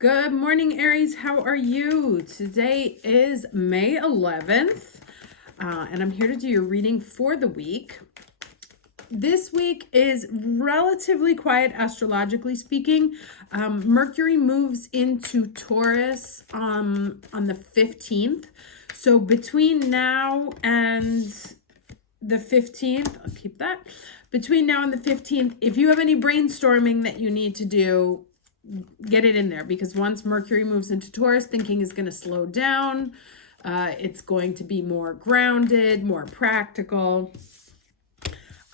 Good morning, Aries. How are you? Today is May 11th, and I'm here to do your reading for the week. This week is relatively quiet, astrologically speaking. Mercury moves into Taurus on the 15th. So between now and the 15th, I'll keep that. Between now and the 15th, if you have any brainstorming that you need to do, get it in there, because once Mercury moves into Taurus, thinking is going to slow down. It's going to be more grounded, more practical.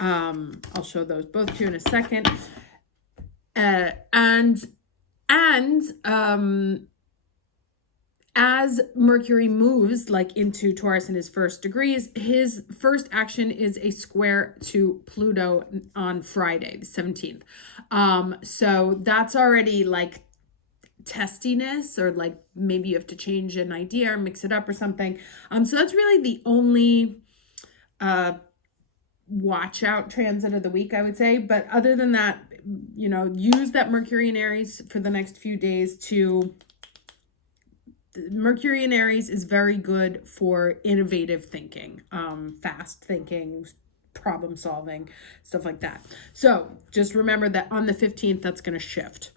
I'll show those both to you in a second. As Mercury moves like into Taurus in his first degrees, his first action is a square to Pluto on Friday, the 17th. So that's already like testiness, or like maybe you have to change an idea or mix it up or something. So that's really the only watch out transit of the week, I would say. But other than that, use that Mercury in Aries for the next few days to... Mercury in Aries is very good for innovative thinking, fast thinking, problem solving, stuff like that. So just remember that on the 15th, that's going to shift.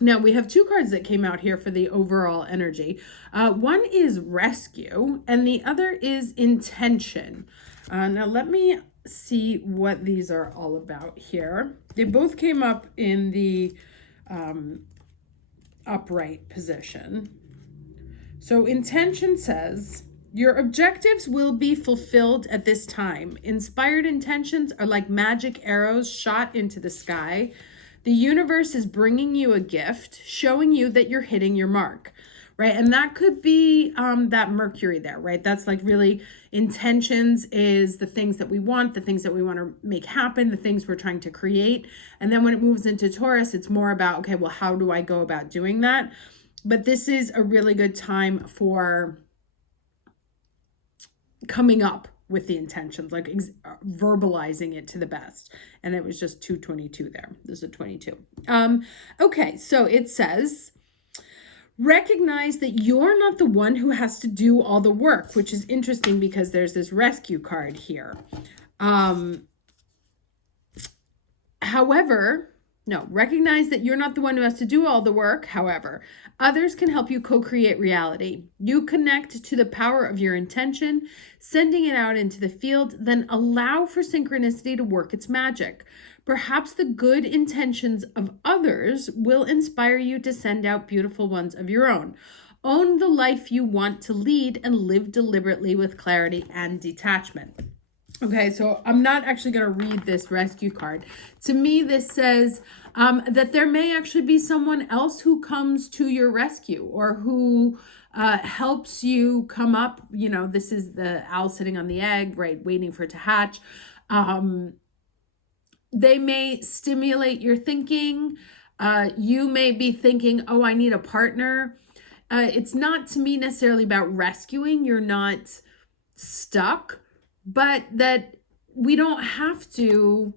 Now, we have two cards that came out here for the overall energy. One is rescue, and the other is intention. Now, let me see what these are all about here. They both came up in the upright position. So intention says, your objectives will be fulfilled at this time. Inspired intentions are like magic arrows shot into the sky. The universe is bringing you a gift, showing you that you're hitting your mark, right? And that could be that Mercury there, right? That's like really intentions is the things that we want, the things that we want to make happen, the things we're trying to create. And then when it moves into Taurus, it's more about, okay, well, how do I go about doing that? But this is a really good time for coming up with the intentions, like verbalizing it to the best. And it was just 222 there. This is a 22. Okay, so it says, recognize that you're not the one who has to do all the work, which is interesting because there's this rescue card here. Recognize that you're not the one who has to do all the work. However, others can help you co-create reality. You connect to the power of your intention, sending it out into the field, then allow for synchronicity to work its magic. Perhaps the good intentions of others will inspire you to send out beautiful ones of your own. Own the life you want to lead and live deliberately with clarity and detachment. Okay, so I'm not actually going to read this rescue card. To me, this says that there may actually be someone else who comes to your rescue, or who helps you come up. This is the owl sitting on the egg, right, waiting for it to hatch. They may stimulate your thinking. You may be thinking, oh, I need a partner. It's not, to me, necessarily about rescuing. You're not stuck. But that we don't have to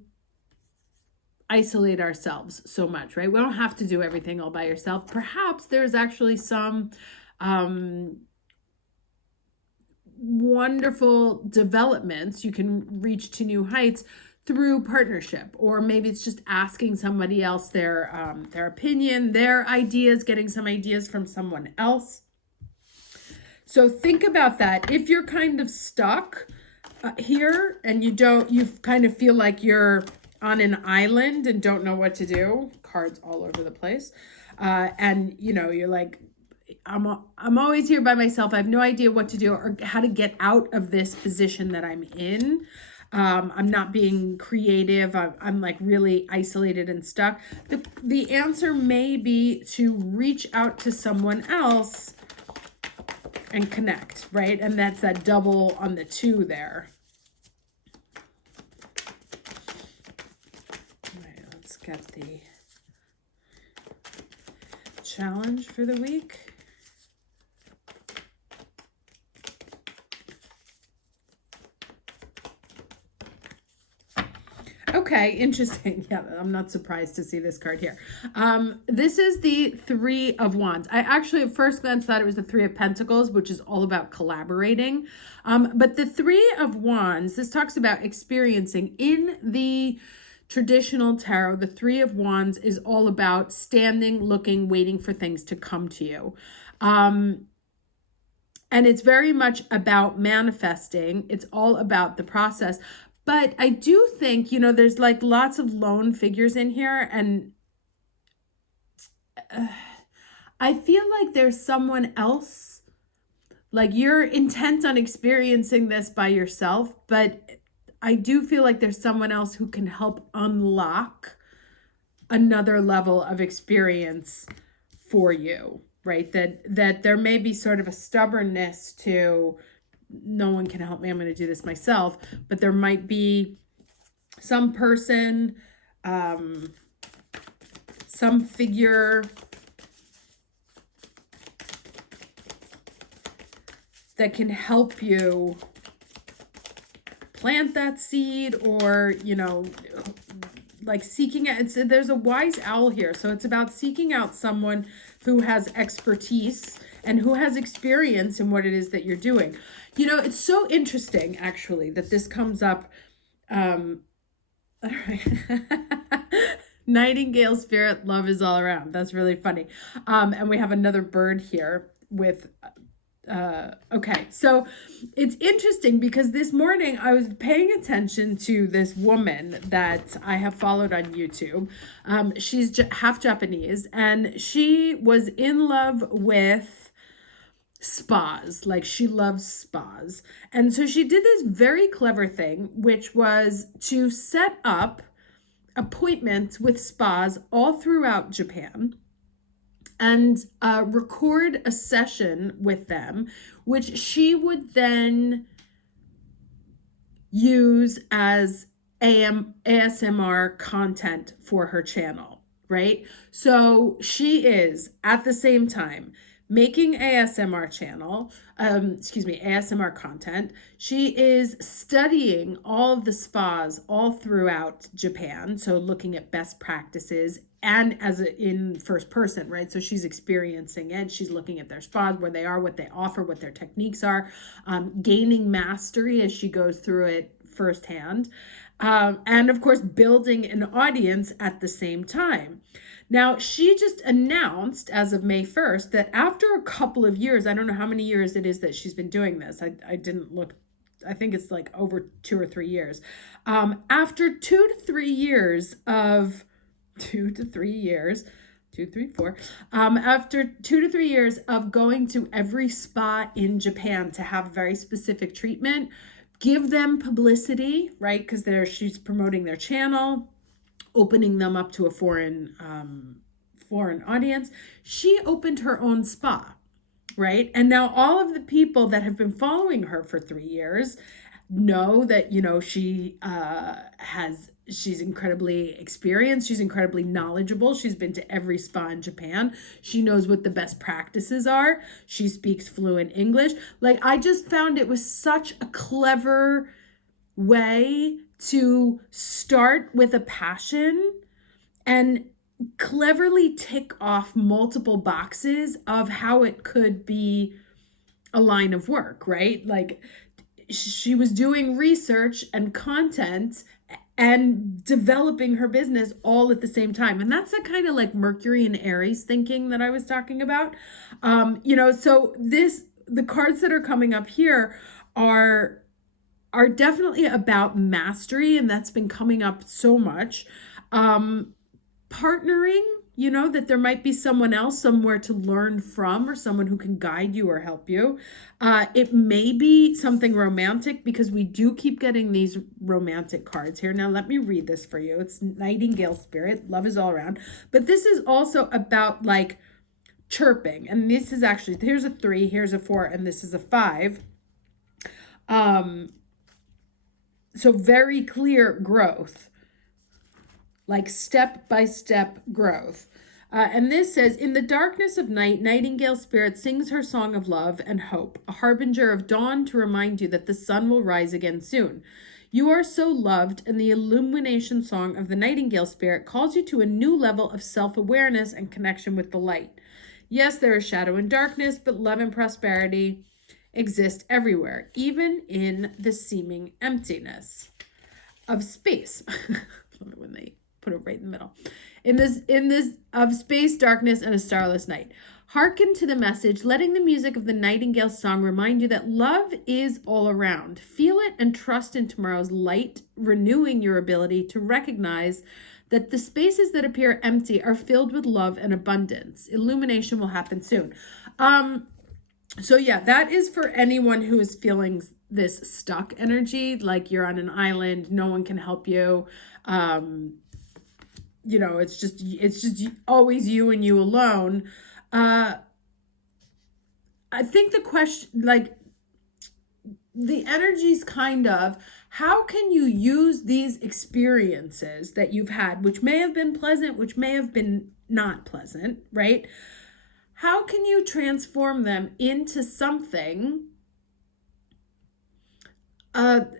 isolate ourselves so much, right? We don't have to do everything all by yourself. Perhaps there's actually some wonderful developments. You can reach to new heights through partnership, or maybe it's just asking somebody else their opinion, their ideas, getting some ideas from someone else. So think about that. If you're kind of stuck here and you kind of feel like you're on an island and don't know what to do, cards all over the place, and you're like, I'm always here by myself, I have no idea what to do or how to get out of this position that I'm in. I'm not being creative. I'm like really isolated and stuck. The answer may be to reach out to someone else and connect, right? And that's that double on the 2 there. All right, let's get the challenge for the week. Okay, interesting. Yeah, I'm not surprised to see this card here. This is the Three of Wands. I actually at first glance thought it was the Three of Pentacles, which is all about collaborating. But the Three of Wands, this talks about experiencing in the traditional tarot. The Three of Wands is all about standing, looking, waiting for things to come to you. And it's very much about manifesting. It's all about the process. But I do think, there's like lots of lone figures in here. And I feel like there's someone else, like you're intent on experiencing this by yourself. But I do feel like there's someone else who can help unlock another level of experience for you. Right? That there may be sort of a stubbornness to, no one can help me, I'm going to do this myself, but there might be some person, some figure that can help you plant that seed, or, like seeking out, there's a wise owl here. So it's about seeking out someone who has expertise and who has experience in what it is that you're doing. It's so interesting actually that this comes up. Nightingale spirit, love is all around. That's really funny. And we have another bird here with okay, so it's interesting because this morning I was paying attention to this woman that I have followed on YouTube. She's half Japanese, and she was in love with spas. Like, she loves spas. And so she did this very clever thing, which was to set up appointments with spas all throughout Japan and record a session with them, which she would then use as ASMR content for her channel, right? So she is at the same time making ASMR content. She is studying all of the spas all throughout Japan. So looking at best practices and in first person, right? So she's experiencing it. She's looking at their spas, where they are, what they offer, what their techniques are, gaining mastery as she goes through it firsthand. And of course, building an audience at the same time. Now, she just announced as of May 1st that after a couple of years, I don't know how many years it is that she's been doing this. I didn't look. I think it's like over 2 or 3 years. After 2 to 3 years of 2 to 3 years, 2, 3, 4. After 2 to 3 years of going to every spa in Japan to have very specific treatment, give them publicity, right? Because she's promoting their channel, opening them up to a foreign audience. She opened her own spa, right? And now all of the people that have been following her for 3 years know that, she's incredibly experienced. She's incredibly knowledgeable. She's been to every spa in Japan. She knows what the best practices are. She speaks fluent English. Like, I just found it was such a clever way to start with a passion and cleverly tick off multiple boxes of how it could be a line of work, right? Like, she was doing research and content and developing her business all at the same time. And that's the kind of like Mercury and Aries thinking that I was talking about. So the cards that are coming up here are definitely about mastery, and that's been coming up so much. Partnering, that there might be someone else somewhere to learn from, or someone who can guide you or help you. It may be something romantic, because we do keep getting these romantic cards here. Now, let me read this for you. It's Nightingale spirit, love is all around. But this is also about like chirping. And this is actually, here's a 3, here's a 4, and this is a 5. So very clear growth, like step-by-step growth. And this says, in the darkness of night, Nightingale spirit sings her song of love and hope, a harbinger of dawn to remind you that the sun will rise again soon. You are so loved, and the illumination song of the Nightingale spirit calls you to a new level of self-awareness and connection with the light. Yes, there is shadow and darkness, but love and prosperity exist everywhere, even in the seeming emptiness of space. Love it when they put it right in the middle. In this of space, darkness, and a starless night. Hearken to the message, letting the music of the Nightingale song remind you that love is all around. Feel it and trust in tomorrow's light, renewing your ability to recognize that the spaces that appear empty are filled with love and abundance. Illumination will happen soon. So yeah, that is for anyone who is feeling this stuck energy, like you're on an island, no one can help you. It's just always you and you alone. I think the question, like, the energy's kind of, how can you use these experiences that you've had, which may have been pleasant, which may have been not pleasant, right? How can you transform them into something, like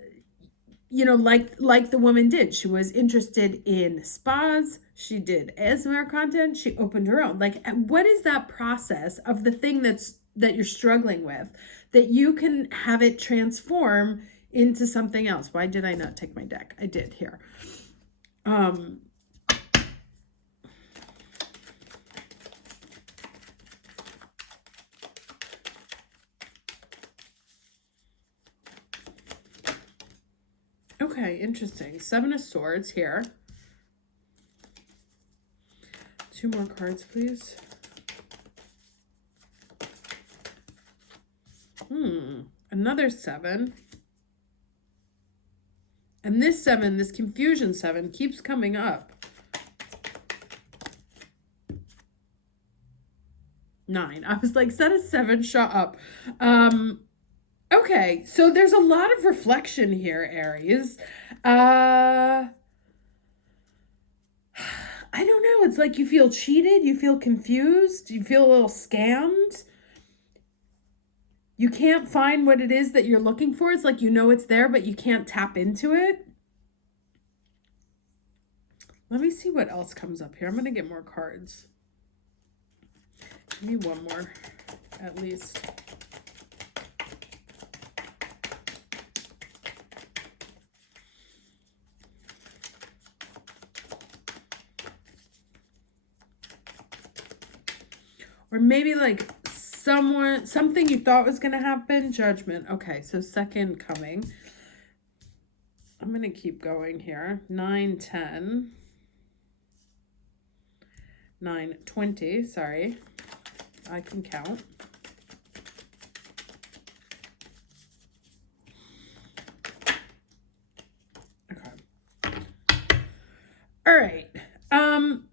the woman did? She was interested in spas. She did ASMR content. She opened her own. Like, what is that process of the thing that you're struggling with, that you can have it transform into something else? Why did I not take my deck? I did here. Okay, interesting. 7 of Swords here. 2 more cards, please. Another 7. And this 7, this confusion 7, keeps coming up. 9. I was like, is that a 7? Shut up. Okay, so there's a lot of reflection here, Aries. I don't know. It's like you feel cheated, you feel confused, you feel a little scammed. You can't find what it is that you're looking for. It's like you know it's there, but you can't tap into it. Let me see what else comes up here. I'm going to get more cards. Give me one more, at least. Or maybe like something you thought was going to happen. Judgment. Okay, so second coming. I'm going to keep going here. 9, 10. 9, 20. Sorry. I can count. Okay. All right.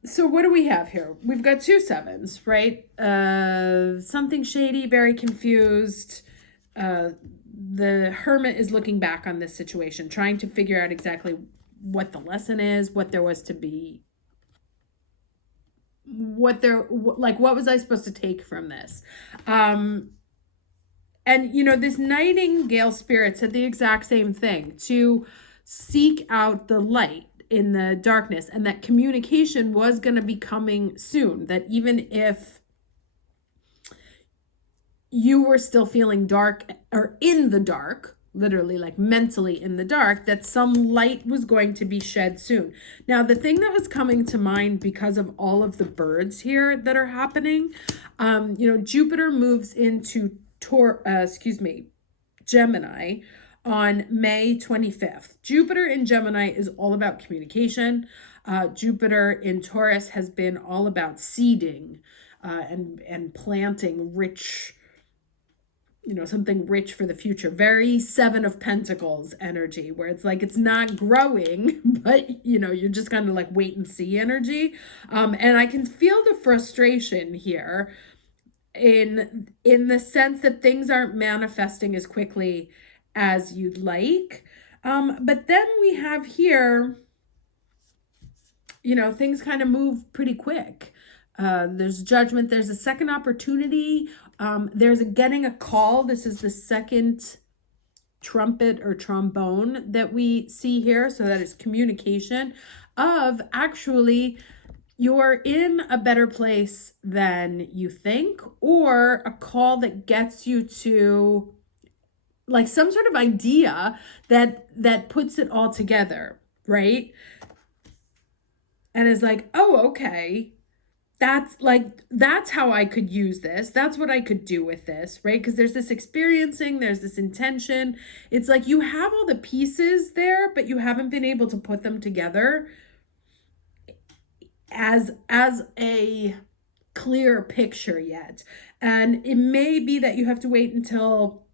So what do we have here? We've got 2 7s, right? Something shady, very confused. The Hermit is looking back on this situation, trying to figure out exactly what the lesson is, what there was to be, what was I supposed to take from this? And this Nightingale spirit said the exact same thing, to seek out the light in the darkness, and that communication was going to be coming soon, that even if you were still feeling dark or in the dark, literally like mentally in the dark, that some light was going to be shed soon. Now, the thing that was coming to mind because of all of the birds here that are happening, Jupiter moves into Gemini on May 25th. Jupiter in Gemini is all about communication. Jupiter in Taurus has been all about seeding and planting rich, something rich for the future. Very 7 of Pentacles energy, where it's like it's not growing, but you're just kind of like wait and see energy. And I can feel the frustration here in the sense that things aren't manifesting as quickly as you'd like. But then we have here, things kind of move pretty quick. There's judgment. There's a second opportunity. There's getting a call. This is the second trumpet or trombone that we see here. So that is communication of actually you're in a better place than you think, or a call that gets you to like some sort of idea that puts it all together, right? And is like, oh, okay, that's how I could use this. That's what I could do with this, right? Because there's this experiencing, there's this intention. It's like you have all the pieces there, but you haven't been able to put them together as a clear picture yet. And it may be that you have to wait until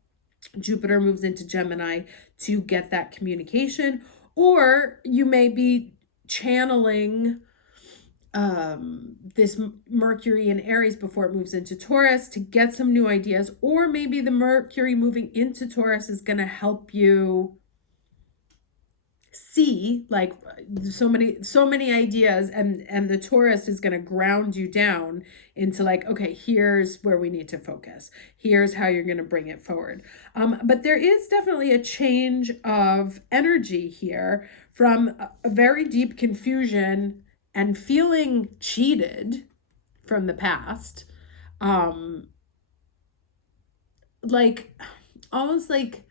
Jupiter moves into Gemini to get that communication, or you may be channeling this Mercury in Aries before it moves into Taurus to get some new ideas, or maybe the Mercury moving into Taurus is going to help you see like so many ideas, and the Taurus is going to ground you down into like, okay, here's where we need to focus, here's how you're going to bring it forward. But there is definitely a change of energy here from a very deep confusion and feeling cheated from the past, like almost like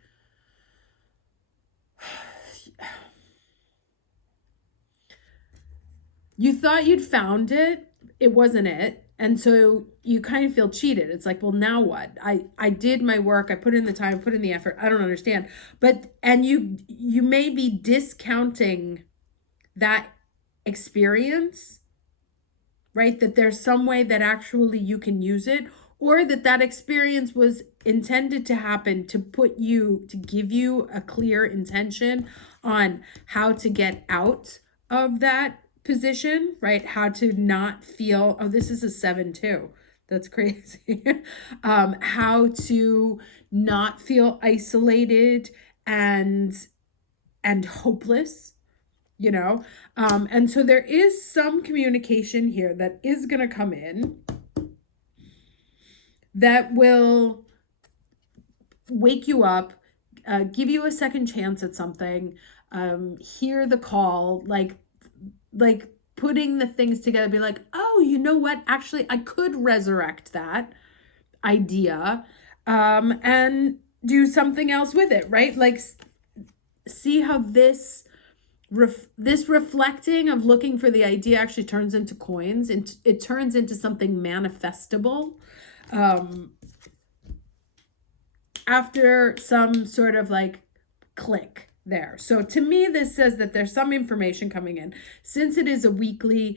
you thought you'd found it, it wasn't it. And so you kind of feel cheated. It's like, well, now what? I did my work, I put in the time, put in the effort. I don't understand. And you may be discounting that experience, right? That there's some way that actually you can use it, or that experience was intended to happen to give you a clear intention on how to get out of that position, right? How to not feel, oh, this is a 7-2. That's crazy. How to not feel isolated and hopeless, you know? And so there is some communication here that is going to come in that will wake you up, give you a second chance at something, hear the call, like putting the things together, be like, oh, you know what? Actually, I could resurrect that idea, and do something else with it, right? Like, see how this reflecting of looking for the idea actually turns into coins, and it turns into something manifestable, after some sort of like click there. So to me, this says that there's some information coming in. Since it is a weekly,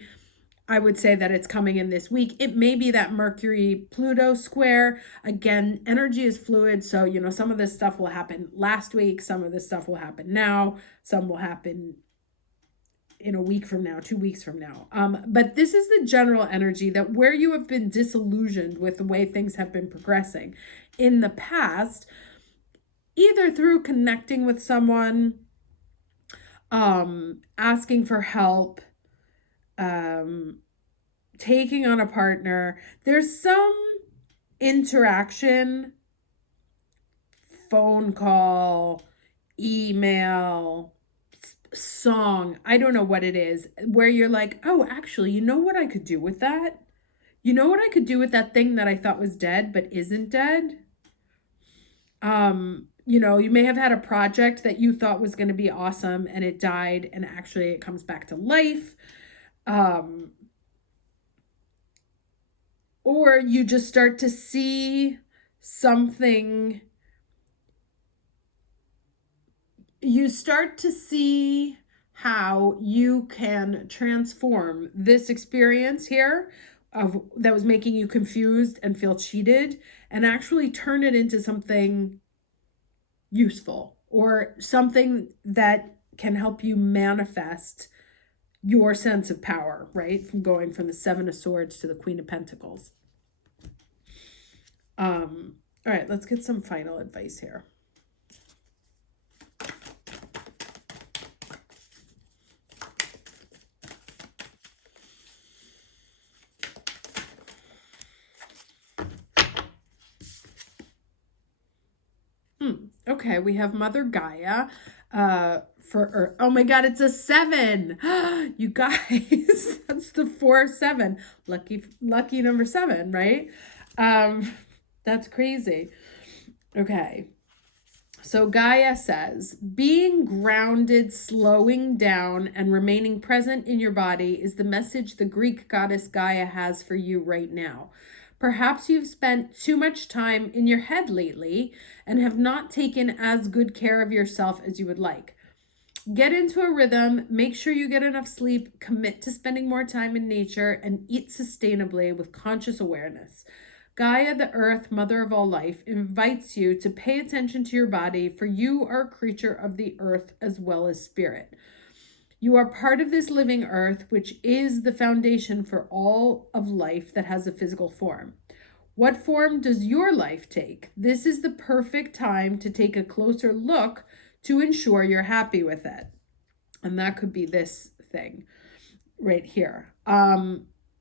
I would say that it's coming in this week. It may be that Mercury-Pluto square. Again, energy is fluid. So, you know, some of this stuff will happen last week. Some of this stuff will happen now. Some will happen in a week from now, 2 weeks from now. But this is the general energy that where you have been disillusioned with the way things have been progressing in the past, either through connecting with someone, asking for help, taking on a partner. There's some interaction, phone call, email, song, I don't know what it is, where you're like, oh, actually, you know what I could do with that? You know what I could do with that thing that I thought was dead but isn't dead? You know, you may have had a project that you thought was going to be awesome and it died, and actually it comes back to life. Or you just start to see something, you start to see how you can transform this experience here of that was making you confused and feel cheated, and actually turn it into something useful, or something that can help you manifest your sense of power, right? From going from the 7 of Swords to the Queen of Pentacles. All right, let's get some final advice here. Okay, we have Mother Gaia for Earth. Oh my God, it's a 7. You guys, that's the 4-7. Lucky number 7, right? That's crazy. Okay. So Gaia says, being grounded, slowing down, and remaining present in your body is the message the Greek goddess Gaia has for you right now. Perhaps you've spent too much time in your head lately and have not taken as good care of yourself as you would like. Get into a rhythm, make sure you get enough sleep, commit to spending more time in nature, and eat sustainably with conscious awareness. Gaia, the earth, mother of all life, invites you to pay attention to your body, for you are a creature of the earth as well as spirit. You are part of this living earth, which is the foundation for all of life that has a physical form. What form does your life take? This is the perfect time to take a closer look to ensure you're happy with it. And that could be this thing right here.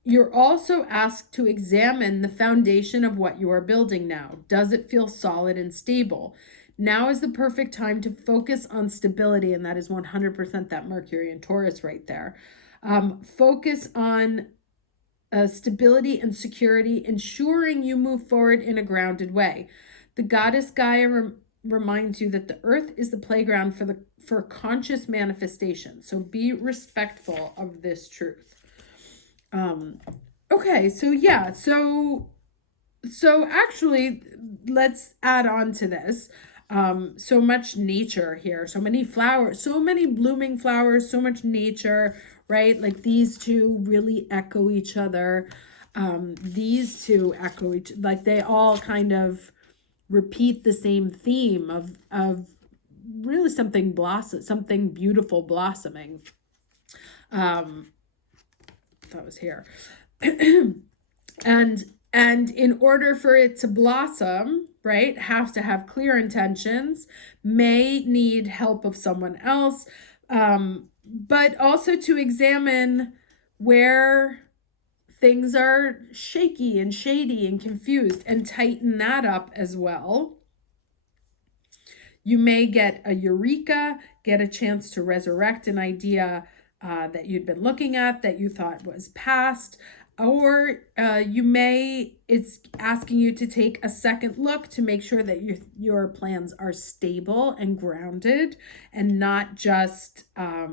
You're also asked to examine the foundation of what you are building now. Does it feel solid and stable? Now is the perfect time to focus on stability, and that is 100% that Mercury and Taurus right there. Focus on stability and security, ensuring you move forward in a grounded way. The goddess Gaia reminds you that the earth is the playground for conscious manifestation. So be respectful of this truth. Okay, so yeah, so actually let's add on to this. So much nature here, so many flowers, so many blooming flowers, so much nature, right? Like these two really echo each other. These two echo each, like they all kind of repeat the same theme of really something beautiful blossoming. That was here. and in order for it to blossom, right, have to have clear intentions, may need help of someone else, but also to examine where things are shaky and shady and confused and tighten that up as well. You may get a eureka, get a chance to resurrect an idea that you'd been looking at that you thought was past, or it's asking you to take a second look to make sure that your plans are stable and grounded and not just I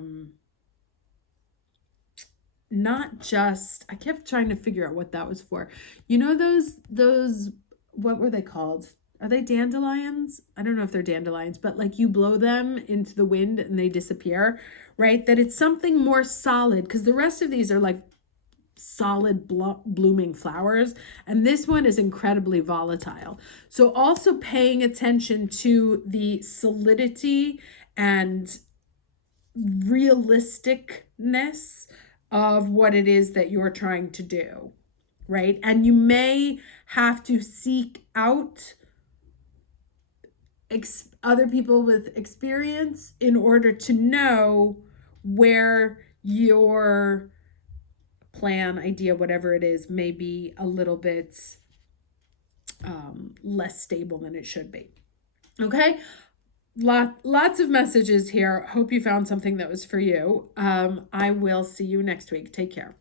kept trying to figure out what that was for. You know, those what were they called? Are they dandelions? I don't know if they're dandelions, but like you blow them into the wind and they disappear, right? That it's something more solid, because the rest of these are like solid blooming flowers, and this one is incredibly volatile. So also paying attention to the solidity and realisticness of what it is that you're trying to do, right? And you may have to seek out other people with experience in order to know where your plan, idea, whatever it is, may be a little bit less stable than it should be. Okay, lots of messages here. Hope you found something that was for you. I will see you next week. Take care.